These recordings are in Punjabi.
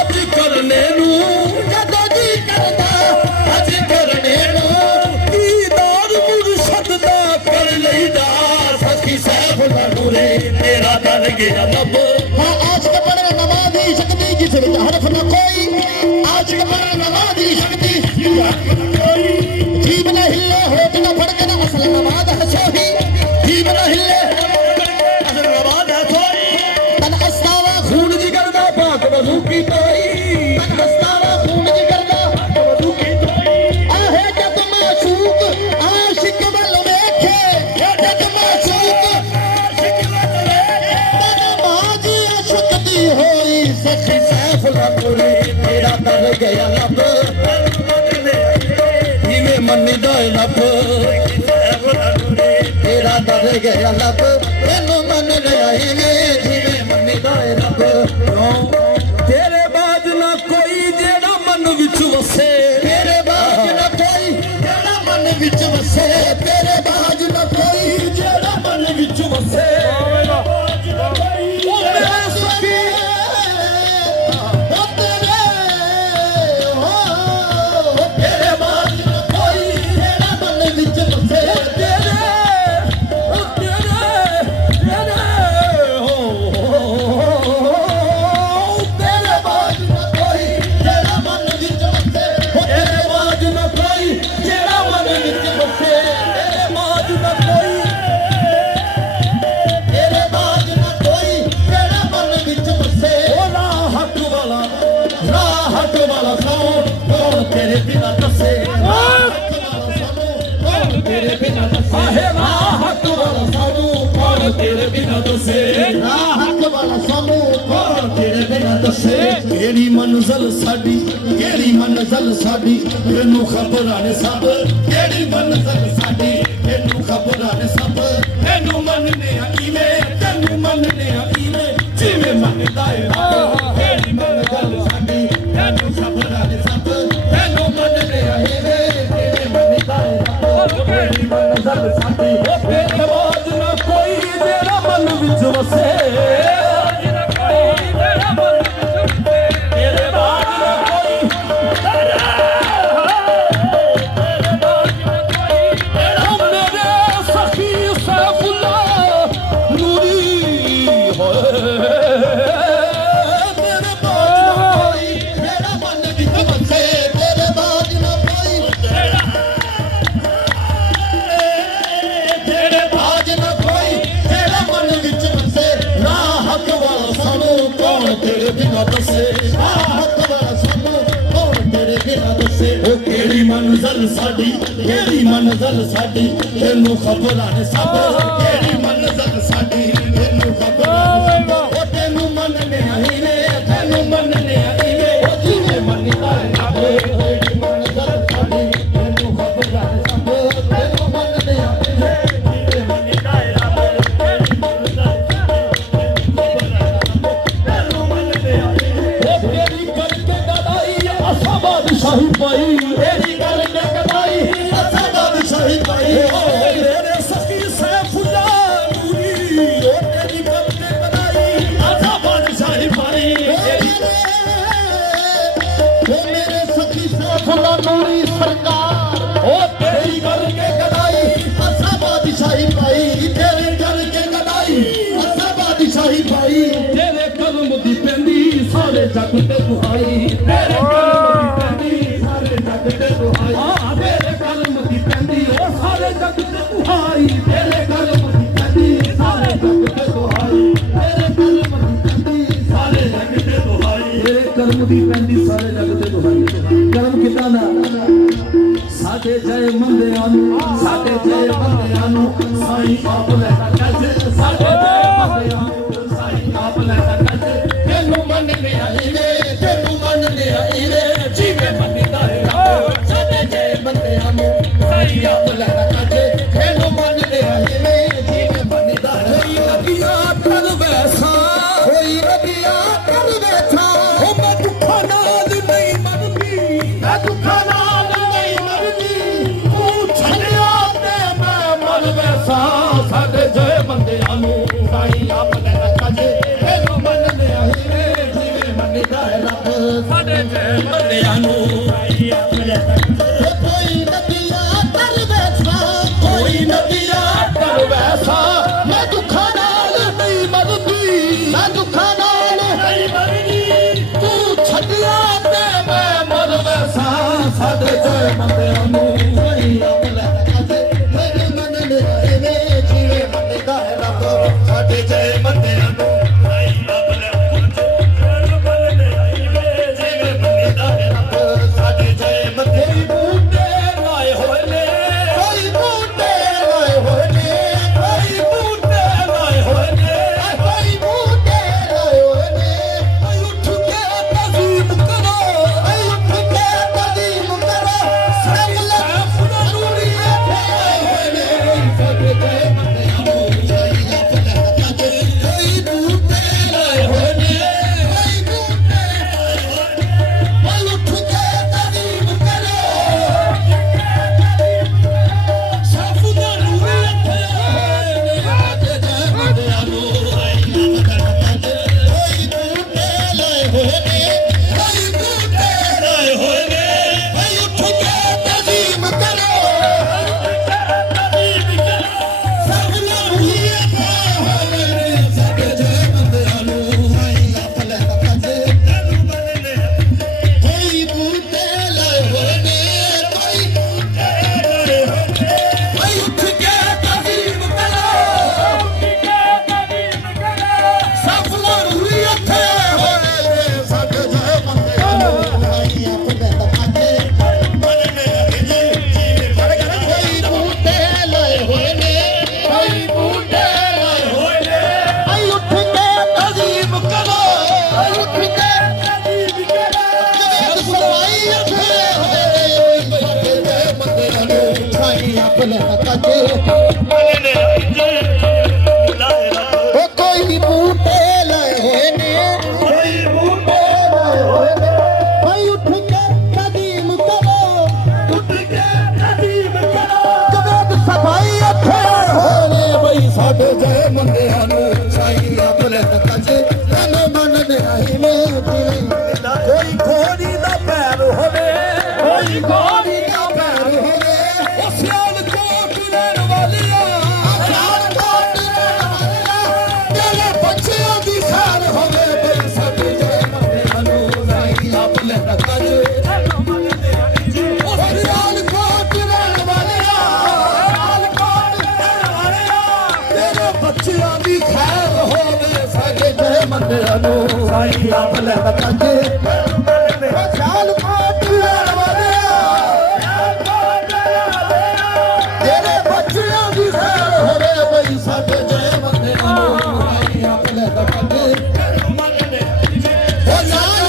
ਅੱਜ ਕਰਨੇ ਨੂੰ ਜਦੋਂ ਜੀ ਕਰਦਾ ਅੱਜ ਕਰਨੇ ਨੂੰ ਦੀਦਾਰ ਮੁਰਸ਼ਦ ਦਾ ਕਰ ਲਈਦਾ ਸਖੀ ਸੈਫ ਦਾ ਨੂਰੇ ਤੇਰਾ ਦਰ ਗਿਆ ਲੱਭ हाँ आशिक बड़ा नमाज़ी शक्ति जिस विच हरफ न कोई आशिक बड़ा नमाज़ी शक्ति जीव न हिले होठ न फड़क न असल नमाज है सोही जीव न हिले असल नमाज है सोही तन अस्तावा खून जिगर दा पाक वज़ू की तोई तन अस्तावा खून जिगर दा वज़ू की तोई आहे जद माशूक आशिक वल वेखे जद माशूक आशिक वल वेखे नमाज़ी शक्ति होई सखी सैफ दा नूरे तेरा दर गया लब जिवें मन्नी दा लब तेरा दर गया लब तैनू मन लिया जिवें मन्नी दा लब तेरे बाज ना कोई जेड़ा मन विच वसे तेरे बाज न कोई जेड़ा मन विच वसे तेरे बाज न कोई जेड़ा मन विच वसे ओ मेरे सखी ओ तेरे हो तेरे बाज न कोई जेड़ा मन विच वसे तेरे तेरे बाज न कोई जेड़ा मन विच वसे तेरे बाज ना कोई जेड़ा मन विच वसे तेरे बाज ना कोई तेरे बाज न कोई जेड़ा मन विच वसे ओ राहत वाला सौ कौन तेरे बिना दसे तेरे बिना दसे आहे राहत वाला सानू कौन तेरे बिना दसे राहत वाला सानू कौन तेरे बिना दसे केड़ी मंਜ਼ਲ साडी केड़ी मंਜ਼ਲ साडी तैनू खबरां ने सब केड़ी मंਜ਼ਲ साडी तैनू खबरां ने सब तैनू मनने आ इवें तैनू मनने आ इवें जिवें मनदा है रब केड़ी मंਜ਼ਲ साडी तैनू खबरां ने सब तैनू मनने आ इवें जिवें मनदा है रब केड़ी मंਜ਼ਲ साडी तेरे बाज ना कोई जेड़ा मन विच वसे तेरे बाज ना कोई मेरे सखी सैफुल्ला नूरी होए तेरे बाज ना कोई जेड़ा मन विच वसे तेरे बाज न कोई तेरे बाज न कोई जेड़ा मन विच वसे राहत वाला सानू कौन तेरे बिना दसे राहत वाला सानू कौन तेरे बिना दसे ओ केड़ी मंਜ਼ਲ साडी केड़ी मंਜ਼ਲ साडी तैनू खबरां ने सब केड़ी मंਜ਼ਲ साडी तैनू खबरां ने सब ओ तैनू मनने आई ने तैनू मनने आई ने ओ जिवें मनदा है रब केड़ी मंਜ਼ਲ साडी तैनू खबरां ने सब तैनू मनने आई ने जिवें मनदा है रब केड़ी मंਜ਼ਲ तैनू मनने आई ने ओ तेरी करके गदाई असा बादशाही पाई तेरी करके गदाई असा बादशाही पाई मेरे सखी सैफुल्ला नूरी ओ तेरी करके गदाई असा बादशाही पाई ओ मेरे सखी सैफुल्ला नूरी सरकार ओ तेरी करके गदाई असा बादशाही पाई तेरे करके गदाई असा बादशाही पाई तेरे कलम दी पेंदी सारे जग ते दुहाई तेरे कलम दी पेंदी सारे जग ते दुहाई हां तेरे कलम दी पेंदी ओ सारे जग ते दुहाई तेरे कलम दी पेंदी सारे जग ते दुहाई तेरे कलम दी पेंदी सारे जग ते दुहाई तेरे कलम दी पेंदी सारे जग ते दुहाई कलम कितना ना साडे जय मंदियां नू साडे जय मंदियां नू साईं आप लेना कैसे साडे जय मंदियां नू साईं आप लेना कैसे तैनू मनने आई वे तैनू मनने आई वे जिवें मनदा है रब साडे जय मंदियां नू साईं आप लेना कैसे तैनू मनने आई वे जिवें मनदा है नदियां कर वैसा कोई नदियां कर बैठा ओ मैं दुखा नाल नहीं मरदी मैं दुखा नाल नहीं मरदी तू छलिया ते मैं मर वैसा साडे जय मंदियां नू साईं आप लेना कैसे तैनू मनने आई वे जिवें मनदा है रब ਬੰਦਿਆਂ ਨੂੰ ਕੋਈ ਨਦੀਆਂ ਤਰ ਵੈਸਾ ਕੋਈ ਨਦੀਆਂ ਕਰ ਵੈਸਾ ਮੈਂ ਦੁੱਖਾਂ ਨਾਲ ਨਹੀਂ ਮਰਦੀ ਮੈਂ ਦੁੱਖਾਂ ਨਾਲ ਨਹੀਂ ਮਰਦੀ ਤੂੰ ਛੱਡਿਆ ਤੇ ਮੈਂ ਮਰ ਵੈਸਾ ਸਾਡੇ ਜੈ ਬੰਦਿਆਂ ਨੂੰ ਕੋਈ ਅਮਲ ਕਦੇ ਮੇਰੇ ਮਨ ਨੇ ਐਵੇਂ ਜੀਵੇ ਮੰਨਦਾ ਹੈ ਰੱਬ ਸਾਡੇ ਜੈ ਬੰਦਿਆਂ ਨੂੰ ਸਾਡੇ ਜੈ ਬੰਦੇ ਬੂਟੇ ਲਾਏ ਹੋਏ ਨੇ ਕੋਈ ਬੂਟੇ ਲਾਏ ਹੋਏ ਨੇ ਕੋਈ ਬੂਟੇ ਲਾਏ ਹੋਏ ਨੇ ਕੋਈ ਬੂਟੇ ਲਾਏ ਹੋਏ ਨੇ ਉੱਠ ਕੇ ਤਜ਼ੀਮ ਕਰੋ ਉੱਠ ਕੇ ਤਦੀਮ ਕਰੋ ਸਭ ਫੁੱਲਾਂ ਨੂਰੀ ਲਾਏ ਹੋਏ ਨੇ ਸਾਡੇ ਜੈ ਬੰਦਿਆਂ ਨੂੰ ਕੋਈ ਬੂਟੇ ਲਾਏ ਹੋਏ ਨੇ ਕੋਈ ਬੂਟੇ ਉੱਠ ਕੇ ਤਦੀਮ ਕਰੋ ਸਭ ਫੁੱਲਾਂ ਨੂਰੀ ਲਾਏ ਹੋਏ ਨੇ ਸਾਡੇ ਜੈ ਬੰਦਿਆਂ ਨੂੰ ਕੋਈ ਬੂਟੇ ਲਾਏ ਹੋਏ ਨੇ ਕੋਈ ਬੂਟੇ ਲਾਏ ਹੋਏ ਨੇ ਭਾਈ ਉੱਠ ਕੇ ਤਦੀਮ ਕਰੋ ਸਭ ਨੂੰ ਹੀ ਆਪਣੇ ਸਾਡੇ ਜੈ ਬੰਦਿਆਂ ਨੂੰ ਭਾਈ ਆਪਣੇ ਕੱਜੇ ਕੋਈ ਬੂਟੇ ਲਾਏ ਹੋਏ ਨੇ ਕੋਈ ਭਾਈ ਉੱਠ ਕੇ ਤਜ਼ੀਮ ਕਰੋ ਸਭ ਨੂੰ ਹੀ ਇੱਥੇ ਹੋਏ ਨੇ ਸਾਡੇ ਜੈ ਬੰਦਿਆਂ ਨੂੰ ਭਾਈ ਆਪਣੇ ਕੱਜੇ ਕੋਈ ਬੂਟੇ ਲਾਏ ਹੋਏ ਨੇ ਕੋਈ ਬੂਟੇ ਲਾਏ ਹੋਏ ਨੇ ਭਾਈ ਉੱਠ ਕੇ ਤਜ਼ੀਮ ਕਰੋ ਭਾਈ ਉੱਠ ਕੇ ਤਜ਼ੀਮ ਕਰੋ ਸਵਾਈ ਇੱਥੇ ਹੋਏ ਸਾਡੇ ਜੈ ਬੰਦਿਆਂ ਨੂੰ ਭਾਈ ਆਪਣੇ ਕੱਜੇ ਉਹ ਕੋਈ ਬੂਟੇ ਲਾਏ ਹੋਏ ਨੇ ਕੋਈ ਬੂਟੇ ਲਾਏ ਹੋਏ ਨੇ ਭਾਈ ਉੱਠ ਕੇ ਤਦੀਮ ਕਰੋ ਉੱਠ ਕੇ ਤਜ਼ੀਮ ਕਰੋ ਜਵੇਦ ਸਫਾਈ ਇੱਥੇ ਹੋਏ ਨੇ ਬਈ ਸਾਡੇ ਜੈ ਬੰਦਿਆਂ ਨੂੰ ਸਾਈ ਆਪਣੇ ਕੱਜੇ ਤਨ ਮਨ ਨੇ ਆਈ ਨੇ ਕੋਈ ਖੋੜੀ ਦਾ ਪੈਰ ਹੋਵੇ ਕੋਈ ਖੋੜੀ ਦਾ ਪੈਰ ਹੋਵੇ ਉਹ ਸਿਆਲ ਕੋਟ ਲੈਣ ਵਾਲਿਆ ਆਸਾਨ ਕੋਟ ਤੇਰੇ ਬੱਚਿਆਂ ਦੀ ਖਾਨ ਹੋਵੇ ਬਈ ਸਾਡੇ ਜੈ ਬੰਦਿਆਂ ਨੂੰ ਸਾਈ ਆਪਣੇ ਕੱਜੇ ਉਹ ਸਿਆਲ ਕੋਟ ਰਹਿਣ ਵਾਲਿਆ ਤੇਰੇ ਬੱਚਿਆਂ ਦੀ ਖੈਰ ਹੋਵੇ ਸਾਡੇ ਜੈ ਬੰਦਿਆਂ ਨੂੰ ਸਾਈ ਆਪਣੇ ਕੱਜੇ ਸਿਆਲ ਕੋਟ ਰਹਿਣ ਵਾਲਿਆ ਤੇਰੇ ਬੱਚਿਆਂ ਦੀ ਖੈਰ ਹੋਵੇ ਬਈ ਸਾਡੇ ਜੈ ਬੰਦਿਆਂ ਨੂੰ ਸਾਈ ਆਪਣੇ ਕੱਜੇ ਉਹ ਨਾਲ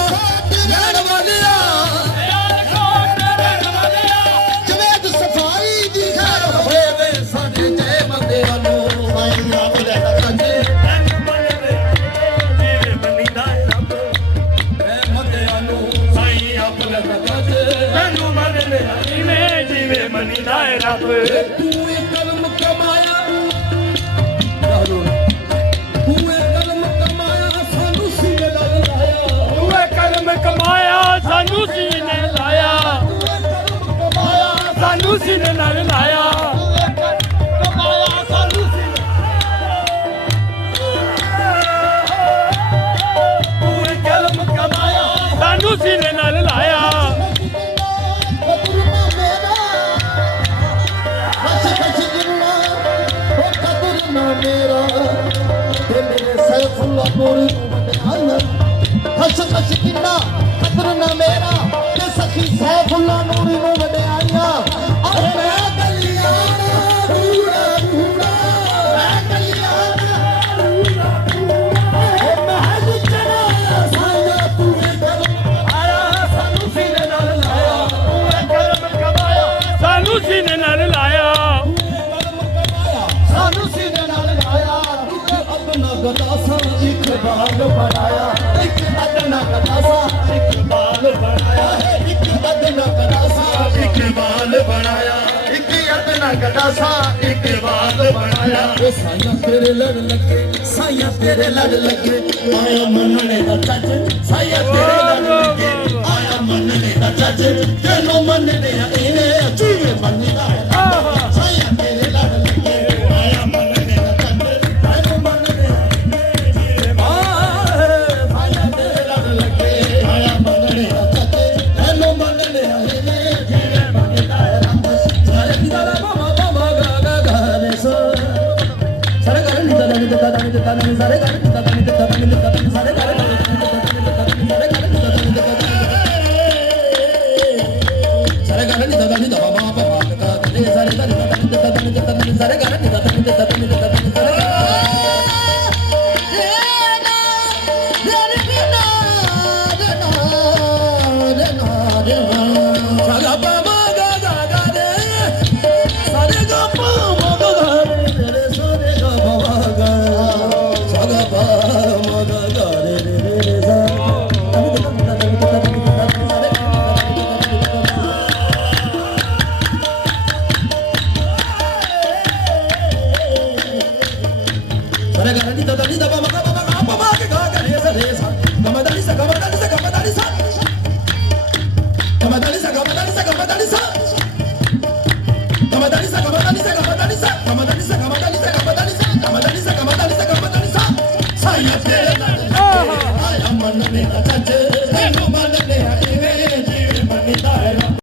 ਕੋਟ ਰਹਿਣ ਵਾਲਿਆ ਜਵੇਦ ਸਫਾਈ ਦੀ ਖੈਰ ਹੋਵੇ ਸਾਡੇ ਜੈ ਬੰਦਿਆਂ ਨੂੰ ਸਾਈ ਆਪਣੇ ਕੱਜੇ ਬੰਦਿਆਂ ਨੂੰ ਸਾਈ ਆਪਣੇ ਤੱਕ ਜਿਵੇਂ ਮਨੀਦਾ ਹੈ ਰੱਬ ਤੂੰ ਇਹ ਕਲਮ ਕਮਾਇਆ ਤੂੰ ਇਹ ਕਲਮ ਕਮਾਇਆ ਸਾਨੂੰ ਸੀਨੇ ਨਾਲ ਲਾਇਆ ਤੂੰ ਇਹ ਕਲਮ ਕਮਾਇਆ ਸਾਨੂੰ ਸੀਨੇ ਲਾਇਆ ਸਾਨੂੰ ਸੀਨੇ ਨਾਲ ਲਾਇਆ ਕਮਾਇਆ ਸਾਨੂੰ ਤੂੰ ਇਹ ਕਲਮ ਕਮਾਇਆ ਸਾਨੂੰ ਸੀਨੇ ਨਾਲ ਲਾਇਆ ਖਸ ਕਿੰਨਾ ਕਦਰ ਨਾ ਮੇਰਾ ਤੇ ਸਖੀ ਸੈਫੁੱਲਾ ਨੂਰੀ ਨੂੰ ਵਡਿਆਈਆਂ ਅਰੇ ਮੈਂ ਗਲੀਆਂ ਦਾ ਰੂੜਾ ਰੂੜਾ ਮੈਂ ਗਲੀਆਂ ਦਾ ਰੂੜਾ ਰੂੜਾ ਮੈਂ ਚੜਾ ਸਾਇਆ ਤੂੰ ਆਇਆ ਸਾਨੂੰ ਸੀਨੇ ਨਾਲ ਲਾਇਆ ਤੂੰ ਇਹ ਕਲਮ ਕਮਾਇਆ ਸਾਨੂੰ ਸੀਨੇ ਨਾਲ ਲਾਇਆ ਸਾਨੂੰ ਸੀਨੇ ਨਾਲ ਲਾਇਆ ਆਪਣਾ ਗਦਾਸਾ ਇੱਕ ਬਾਗ ਬਣਾਇਆ ਇੱਕ ਅਦਨਾ ਕਦਾਸਾ ਇੱਕ ਬਾਲ ਬਣਾਇਆ ਇੱਕ ਅਦਨਾ ਕਦਾਸਾ ਇੱਕ ਬਾਲ ਬਣਾਇਆ ਇੱਕ ਅਦਨਾ ਕਦਾਸਾ ਇੱਕ ਬਾਲ ਬਣਾਇਆ ਉਹ ਸਾਇਆ ਤੇਰੇ ਲੜ ਲੱਗੇ ਸਾਇਆ ਤੇਰੇ ਲੜ ਲੱਗੇ ਆਇਆ ਮੰਨਣੇ ਦਾ ਚੱਜ ਸਾਇਆ ਤੇਰੇ ਲੜ ਲੱਗੇ ਆਇਆ ਚਾਚੇ ਤੈਨੂੰ ਮੰਨਦੇ ਆ ਇਹ ਜੀਵੇ ਮੰਨਦਾ ਹੈ ਸਾਇਆ ਤੇਰੇ ਲੜ ਲੱਗੇ ਆਇਆ ਮੰਨਦੇ ਆ ਚਾਚੇ ਤੈਨੂੰ ਮੰਨਦੇ ਆ ਸਾਇਆ ਤੇਰੇ ਲੜ ਲੱਗੇ ਆਇਆ ਮੰਨਦੇ ਆ ਚਾਚੇ ਤੈਨੂੰ ਮੰਨਦੇ ਆ ਇਹ ਜੀਵੇ ਮੰਨਦਾ ਹੈ ਸਾਰੇ ਦੀ ਦਾ ਬਾਬਾ ਬਾਬਾ ਗਾ ਗਾ ਗਾ ਰੇ ਸੋ ਸਾਰੇ ਘਰ ਨਹੀਂ ਤਾਂ ਨਹੀਂ ਦਿੱਤਾ ਨਹੀਂ ਦਿੱਤਾ ਨਹੀਂ ਸਾਰੇ ਘਰ ਨਹੀਂ ਦਿੱਤਾ ਨਹੀਂ ਦਿੱਤਾ ਨਹੀਂ ਦਿੱਤਾ ਸਾਰੇ ਘਰ ਨਹੀਂ ਦਿੱਤਾ ਨਹੀਂ ਦਿੱਤਾ ਸਾਰੇ ਘਰ ਨਹੀਂ ਦਿੱਤਾ ਨਹੀਂ ਦਿੱਤਾ ਸਾਰੇ ਘਰ ਨਹੀਂ ਦਿੱਤਾ ਨਹੀਂ ਦਿੱਤਾ ਬਾਬਾ ਬਾਬਾ ਗਾ ਰੇ ਸਾਰੇ ਘਰ ਨਹੀਂ ਦਿੱਤਾ ਨਹੀਂ ਦਿੱਤਾ ਨਹੀਂ ਸਾਰੇ ਘਰ ਨਹੀਂ ਦਿੱਤਾ ਨਹੀਂ ਦਿੱਤਾ ਨਹੀਂ ਦਿੱਤਾ Chache